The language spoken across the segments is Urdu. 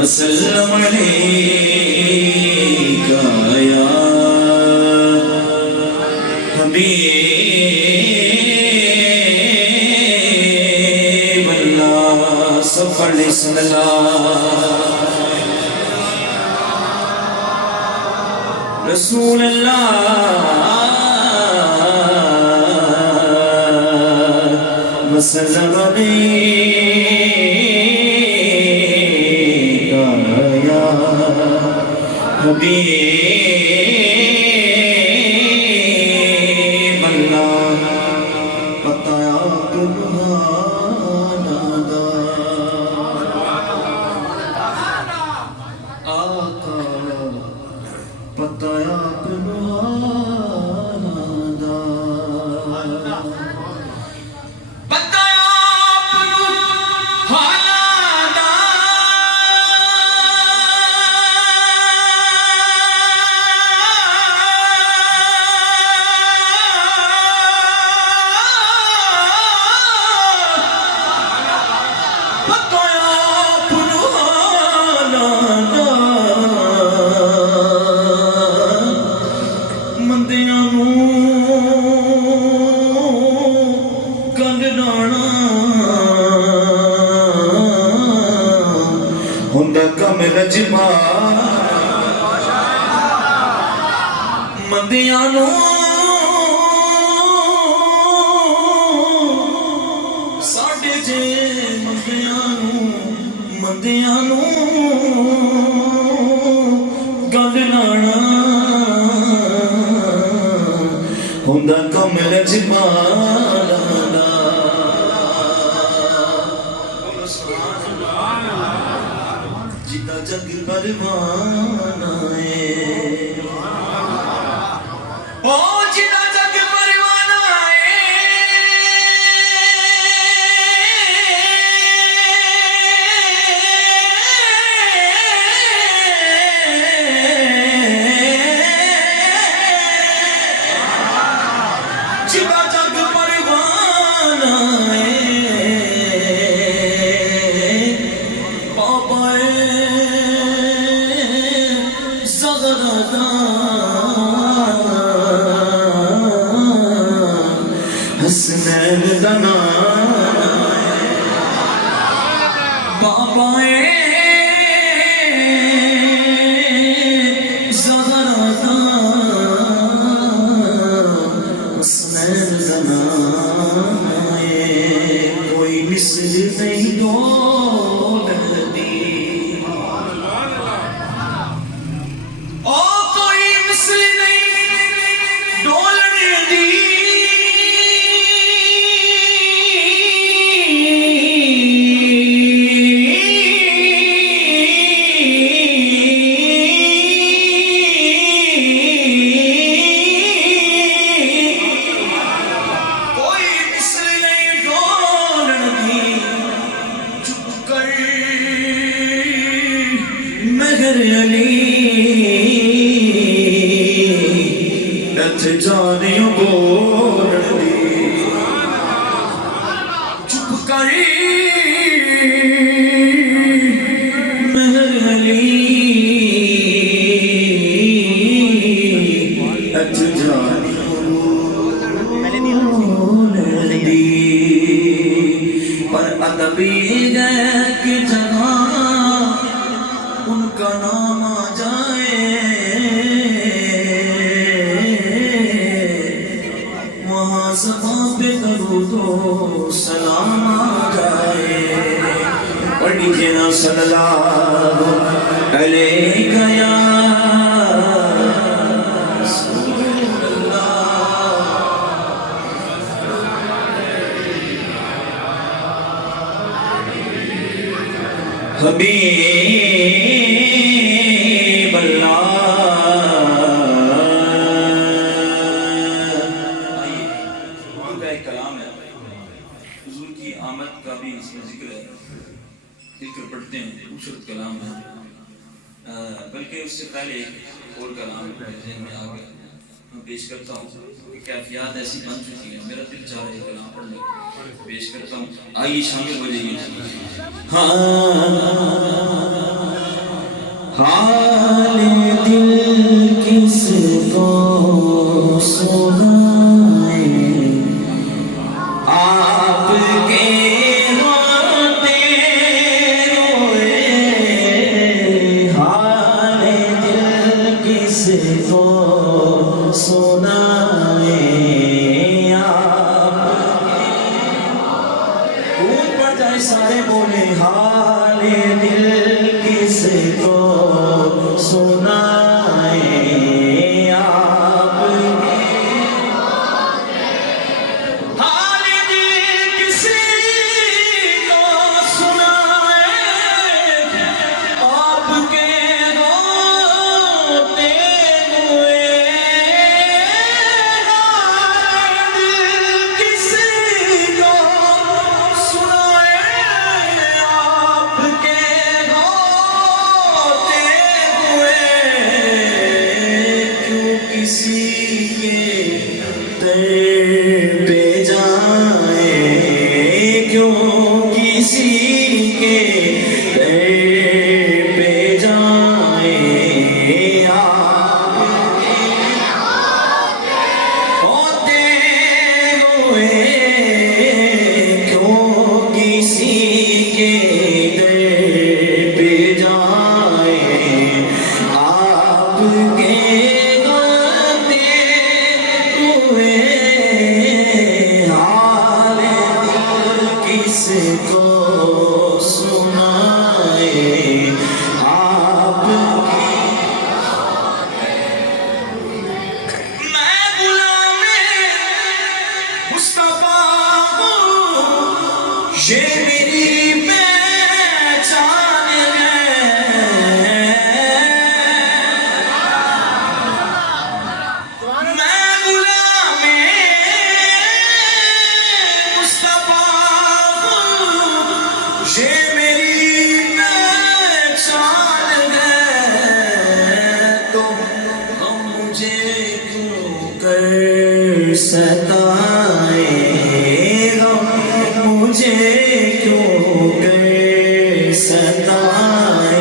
وسلم علیکہ یا حبیب اللہ سب پڑھ لیں بسم اللہ رسول اللہ وسلم علیکہ یا حبیب اللہ پتہ آپ بہانا دا آقا پتہ آپ بہانا دا رجما مندیانو ساڑھے جے مندیانو گل لانا ہوندہ کم رجما جگ پروانہ ہے او جدا جگ پروانہ ہے جدا جگ پروانہ ہے بابا حسنین دنا بابا زہرا حسنین دنا کوئی مثل نہیں دولتی او کوئی مثل نہیں دولتی جانیوں بول دی چپ کری مہر علی اچھ جانیوں بول دی پر ادبی گئے کہ جہاں ان کا نام آ جائے زباں پہ درود و سلام آ جائے پڑھ لیجئے نا صلی اللہ علیہ یا رسول اللہ حبیب اللہ آمد کا بھی اس میں ذکر ہے ذکر پڑھتے ہیں خوبصورت کلام ہے بلکہ اس سے پہلے ایک اور کلام ذہن میں آ گیا میں پیش کرتا ہوں کہ کیفیات ایسی بن چکی ہیں میرا دل چاہ رہا ہے کلام پڑھنے پیش کرتا ہوں آئیے شامل ہو جائیے حال دل کس کو سنائے آپ کے روتے ہوئے حال دل کس کو سنائے اوپر جائے سارے بولے حال دل کس کو سنائے آپ حال دل کس کو سنائے آپ کے روتے ہوئے حال دل کس کو سنائے آپ کے روتے ہوئے کیوں کسی کے در پہ جائیں کیوں کسی کے در پہ جائیں آپ ہوتے ہوئے کیوں کسی کے در پہ جائیں آپ کے ہوتے ہوئے حال دل کس کو سنائے آپ میں غلام مصطفیٰ ہوں یہ میری پہچان ہے میں غلام مصطفیٰ ہوں یہ میری پہچان ہے تو غم مجھے کیوں کر ستائے غم مجھے کیوں کر ستائے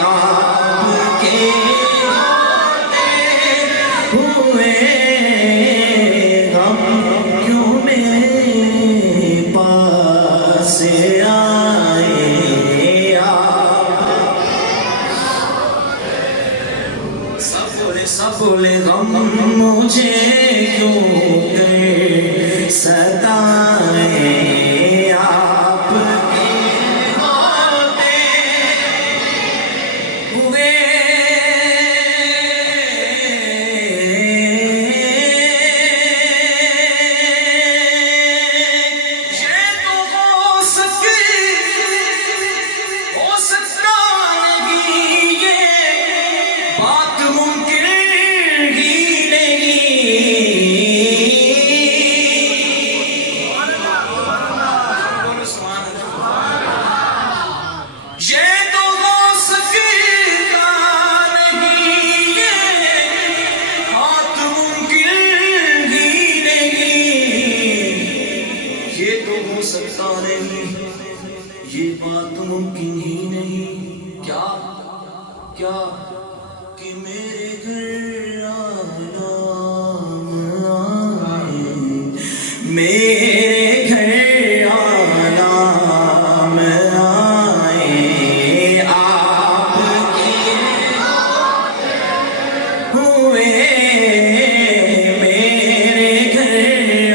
آپ کے ہوئے غم کیوں میرے پاس آئے آپ سب بولے غم مجھے کیوں کر ستائے آپ کے ہوتے ہوئے یہ تو ہو سکتا نہیں یہ بات ممکن ہی نہیں یہ تو ہو سکتا نہیں یہ بات ممکن ہی نہیں یہ تو ہو سکتا نہیں یہ بات ممکن ہی نہیں کیا کیا کہ میرے گھر آرام آئے میرے گھر آرام آئے آپ کے ہوئے میرے گھر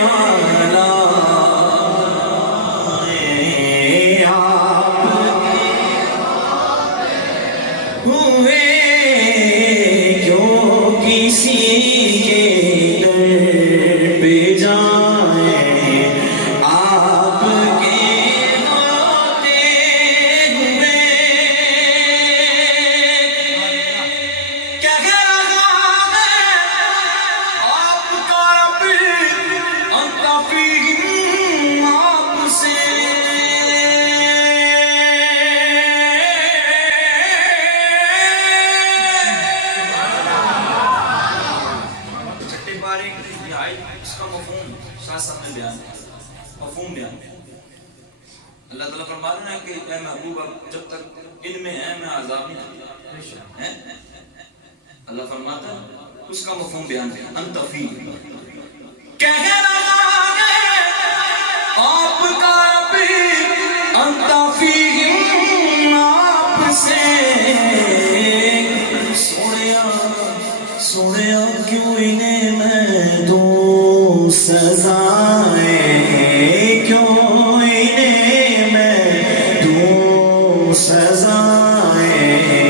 آرام آئے آپ ہوئے کیوں کسی کے در پہ جائیں آپ کے ہوتے ہوئے کہہ رہا ہے آپ کا رب انت فیہم آپ سے اس کا مفہوم شاہ صاحب نے بیان مفہوم بیان اللہ تعالیٰ فرما رہے ہیں کہ اے محبوب اب جب تک ان میں ہے میں عذاب نہیں ہیں؟ اللہ فرماتا ہے اس کا مفہوم بیان کیا انت فی کہہ رہا ہے آپ کا رب انت فیہم آپ سے سوڑیا کیوں انہیں میں دوں سزائیں کیوں انہیں میں دوں سزائیں